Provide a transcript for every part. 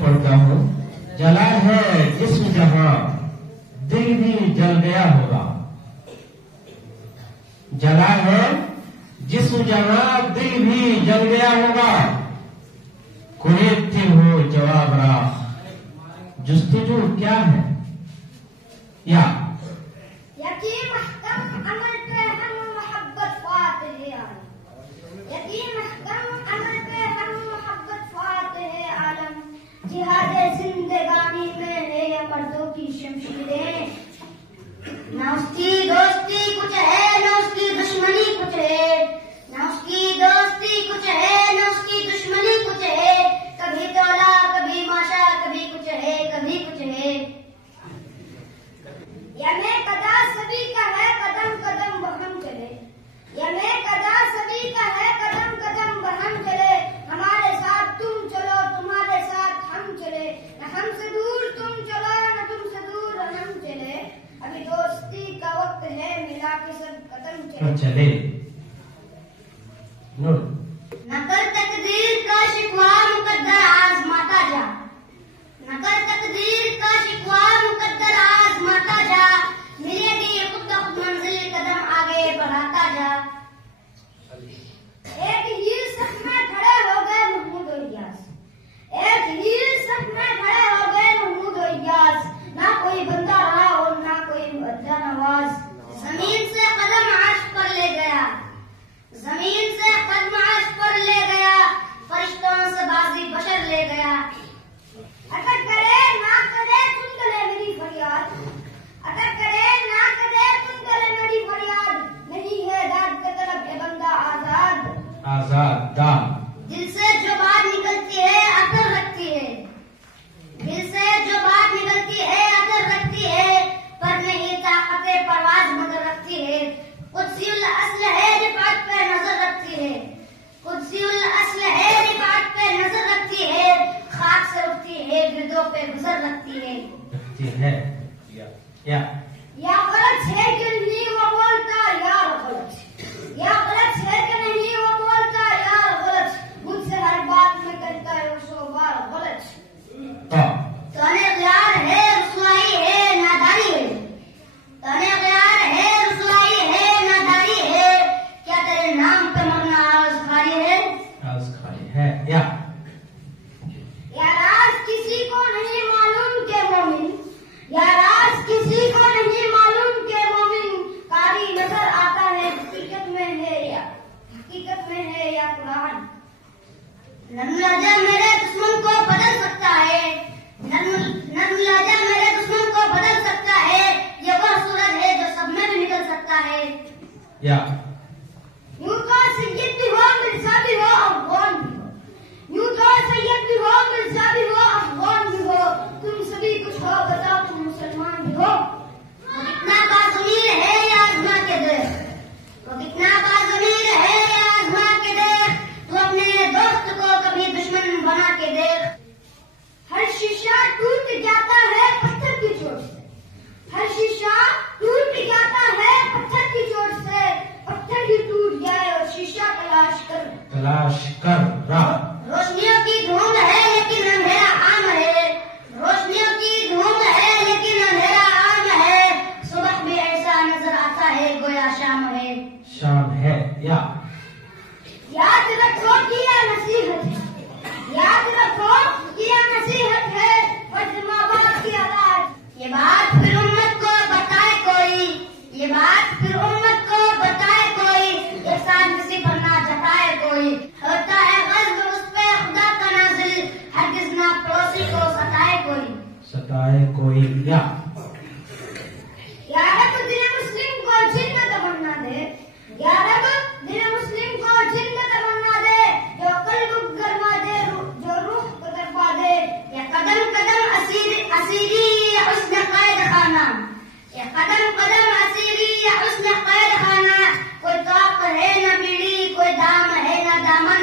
पढ़ता हूँ। जला है जिस्म जहां दिल भी जल गया होगा। जला है जिस्म जहां दिल भी जल गया होगा। कुरेदते हो जवाब राह, जुस्तजू क्या है? या यकीन महकम अमल पे हम मोहब्बत फातिह आलम। यकीन महकम अमल पे हम मोहब्बत फातिह आलम। जिहादे जिंदगानी में है ये मर्दों की शमशीरें। न उसकी दोस्ती कुछ है न उसकी दुश्मनी कुछ है। न उसकी दोस्ती कुछ है न उसकी दुश्मनी कुछ है। कभी तोला कभी माशा, कभी कुछ है कभी कुछ है। यमे कदा सभी का है कदम कदम बहम चले। यमे कदा सभी का है कदम कदम बहम चले। हमारे साथ तुम चलो तुम्हारे साथ हम चले। न हमसे दूर तुम चलो न तुमसे दूर हम चले। अभी दोस्ती का वक्त है मिला के सब कदम चले। न कर तकदीर का शिकवा मुकद्दर आजमाता जा। न कर तकदीर का शिकवा मुकद्दर आजमाता जा। मिलेगी खुद ब खुद मंजिल कदम आगे बढ़ाता जा। एक हीर सफ में खड़े हो गए महमूद और इलियास। एक हीर सफ में खड़े हो गए महमूद और इलियास। ना कोई बंदा रहा और ना कोई बद्दा नवाज। जमीन से कदम आर्श पर ले गया। जमीन से कदम आर्श पर ले गया। फरिश्तों से बाजी बशर ले गया। अगर करे ना करे सुन ले मेरी फरियाद। अगर करे ना करे सुन ले मेरी फरियाद। नहीं है दाद के तरफ ये बंदा आजाद। आजाद दाद दिल से जो बात निकलती है असर रखती है। दिल से जो बात निकलती है असर रखती है। पर नहीं ताकत परवाज मगर रखती है। कुदसियुल अस्ल है रिफात पे नजर रखती है। कुदसियुल अस्ल है रिफात पे नजर रखती है। खाक से उठती है गिरदों पे गुजर रखती है। या गलत है कि नहीं वो बोलता यार गलत। या गलत है कि नहीं वो बोलता यार गलत। मुझसे हर बात में करता है वो 100 बार गलत। तने प्यार है रुसवाई है नादारी है। तने प्यार है रुसवाई है नादारी है। क्या तेरे नाम पे मरना आज खाली है? आज खाली है। या राज किसी को नहीं मालूम के मोमिन। या राज किसी को नहीं मालूम के मोमिन। कारी नजर आता है हकीकत में है या कुरान। नर्म लहजा मेरे दुश्मन को बदल सकता है। नर्म लहजा मेरे दुश्मन को बदल सकता है। ये वह सूरज है जो सब में भी निकल सकता है। या यूं तो सैयद भी हो मिर्जा भी हो अफगान भी हो। यूं तो सैयद भी हो मिर्जा भी हो अफगान भी हो। तुम सभी कुछ हो बताओ तुम मुसलमान भी हो। वो कितना बाज़मीर है या आज़मा के देख। वो कितना बाज़मीर है या आज़मा के देख। तू अपने दोस्त को कभी दुश्मन बना के देख। हर शीशा टूट जाता है पत्थर की चोट से। हर शीशा टूट जाता है पत्थर की चोट से। पत्थर भी टूट जाए और शीशा तलाश कर रहा। रोशनियों की धुंध है लेकिन अंधेरा आम है। रोशनियों की धुंध है लेकिन अंधेरा आम है। सुबह भी ऐसा नजर आता है गोया शाम है। शाम है। या याद रखो कि यह नसीहत है। याद रखो कि यह नसीहत है। फर्ज माँ बाप की औलाद। ये बात फिर उम्मत को बताए कोई। ये बात फिर उम्मत को बताए कोई। एहसान किसी पर ना जताए कोई। होता है गज़ब उस पे खुदा का नाज़िल। हरगिज़ ना पड़ोसी को सताए कोई। या रब दिल मुस्लिम को जिन्न तमन्ना दे। या रब दिल मुस्लिम को जिन्न तमन्ना दे। जो कल्ब गरमा दे जो रूह को दरपा दे। या कदम कदम असीरी या हुस्न कैद खाना। या कदम कदम असीरी या हुस्न कैद खाना। कोई ताक है न बीड़ी कोई दाम है न दामन।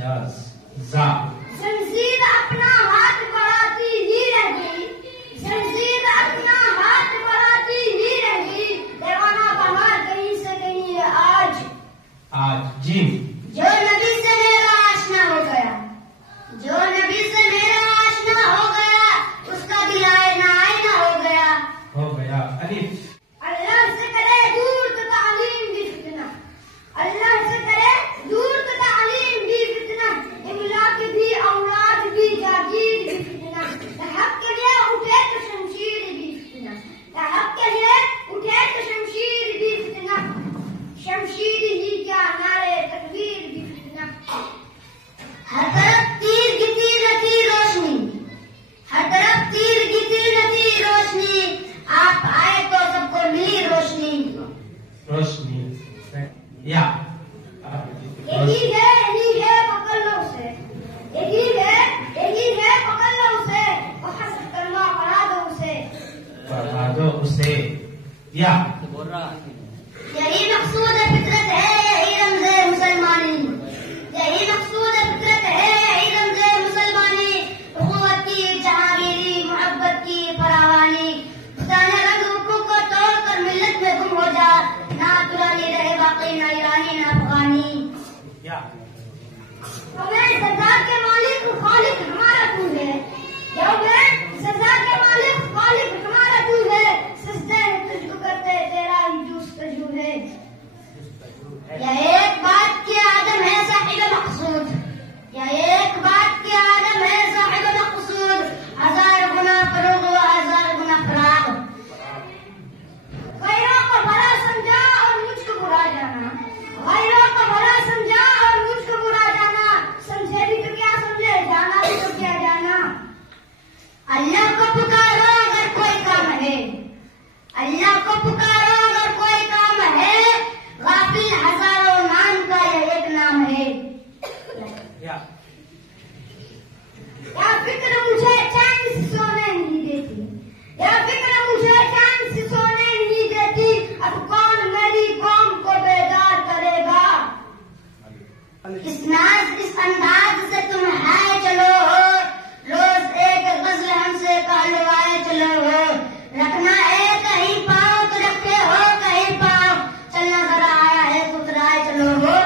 जा जंजीर अपना हाथ बढ़ाती ही रह गई, जंजीर अपना हाथ बढ़ाती ही रह गई, दीवाना बाहर कहीं से कहीं आज जी जो नबी से मेरा आशना हो गया, जो नबी से मेरा आशना हो गया, उसका दिल आईना हो गया। अलिफ अल्लाह से करे दूर तो तालीम भी फितना, अल्लाह से करे दूर तो तालीम भी फितना, इमला की भी औलाद भी जागीर भी फितना, हक के लिए उठे तो शमशीर भी फितना, हक के लिए उठे तो शमशीर भी फितना, शमशीर ही क्या नारे तकबीर भी फितना। हर तरफ तीर की तीर नथी रोशनी, हर तरफ तीर की तीर नथी रोशनी, आप आए तो सबको मिली रोशनी। या यही है पकड़ लो उसे, यही है पकड़ लो उसे, और हसद कलमा पढ़ा दो उसे। या यही मकसूद फितरत है, यही रमज़े मुसलमानी, यही मकसूद फितरत है, यही रमज़े मुसलमानी, उख़्वत की जहांगीरी, मोहब्बत की फरावानी, खुदा ने रंग रूपों को तोड़कर मिल्लत में गुम हो जा, ना तुरानी रहे बाकी, ना ईरानी ना अफगानी। हमें सरदार के मालिक खालिक हमारा तू है, सरदार के मालिक खालिक हमारा तू है, सजदे तुझको करते तेरा ही जुस्तजू है। यह एक बात की आदम है साहिब मकसूद, यह एक बात की आदम है साहिब मकसूद, हजार गुना फरोग व हजार गुना फराग। गैरों को भला समझा और मुझको बुरा जाना, गैरों को भला समझा और मुझको बुरा जाना, समझे भी तो क्या समझे, जाना भी तो क्या जाना। अल्लाह को पुकारो अगर कोई काम है, अल्लाह को पुकारो अगर कोई काम है, गाफिल हजारों नाम का यह एक नाम है। या फिक्र मुझे चैन से सोने नहीं देती, या फिक्र मुझे चैन से सोने नहीं देती, अब कौन मेरी कौम को बेदार करेगा। इस नाज इस अंदाज से तुम हाय चलो हो, रोज एक गजल हमसे कहलवाए चलो हो, रखना है कहीं पाँव तो रखते हो कहीं पाँव, चलना जरा आया है तो उतराए चलो हो।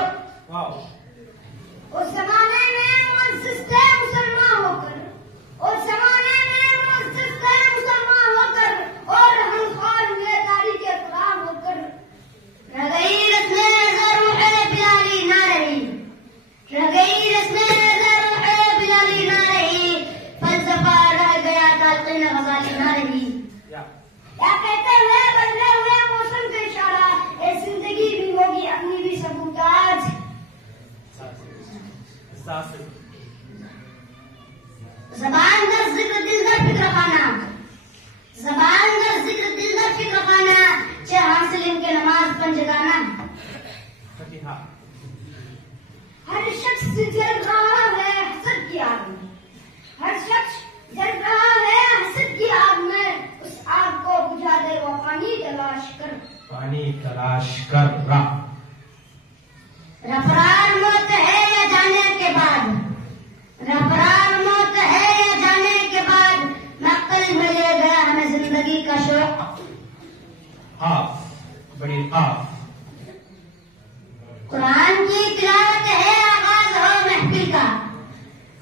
उस जमाने में मुअज़्ज़िज़ थे मुसलमान होकर, उस जमाने में मुअज़्ज़िज़ थे मुसलमान होकर, और हम खार हुए तारीख़ कुरान होकर। रह गई रस्में ज़रूहे बिलाली ना रही, रह गई रस्में ज़रूहे बिलाली ना रही, फलसफा रह गया ताल्क़िन ग़ज़ाली ना रही। या कहते हुए बदले हुए मौसम का इशारा, ए जिंदगी भी होगी अपनी भी सबूताज। ज़बान दर जिक्र दिल दर फिक्र खाना, ज़बान दर जिक्र दिल दर फिक्र खाना, चे हासिल इनके नमाज बन जगाना। हर शख्स जल रहा है हसद की आग में, हर शख्स जल रहा है हसद की आग में, उस आग को बुझा दे वो पानी तलाश कर। रफरार मौत है या जाने के बाद, रफरार मौत है या जाने के बाद, मक्कल में ले गया हमें जिंदगी का शौक। कुरान की तिलावत है आगाज हो महफिल का,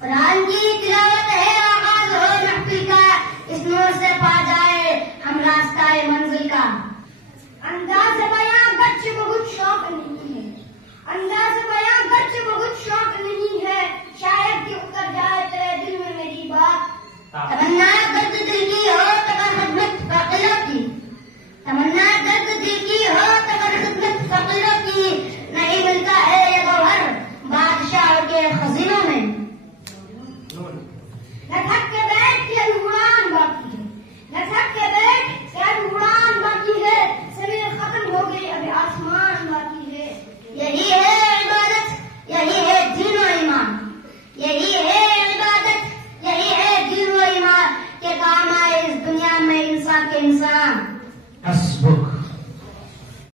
कुरान की तिलावत है आगाज हो महफिल का, इस नूर से पा जाए हम रास्ता मंजिल का। अंदाज़ बयां गच्छ बहुत शौक नहीं है, अंदाज़ बयां गच्छ बहुत शौक नहीं है, शायद कि उतर जाए तेरे दिल में मेरी बात। तमन्ना दर्द दिल की हो तो कर खिदमत फकीरों की, तमन्ना दर्द दिल की हो तो कर खिदमत फकीरों की, नहीं मिलता है ये गौहर बादशाह के खजीनों में। न थक के बैठ के उड़ान बाकी है, न थक के बैठ के उड़ान बाकी है, ज़मीन खत्म हो गई अभी आसमान बाकी है। यही है इबादत, यही है दीन और ईमान, यही है इबादत, यही है दीन और ईमान, के काम आए इस दुनिया में इंसान के इंसान।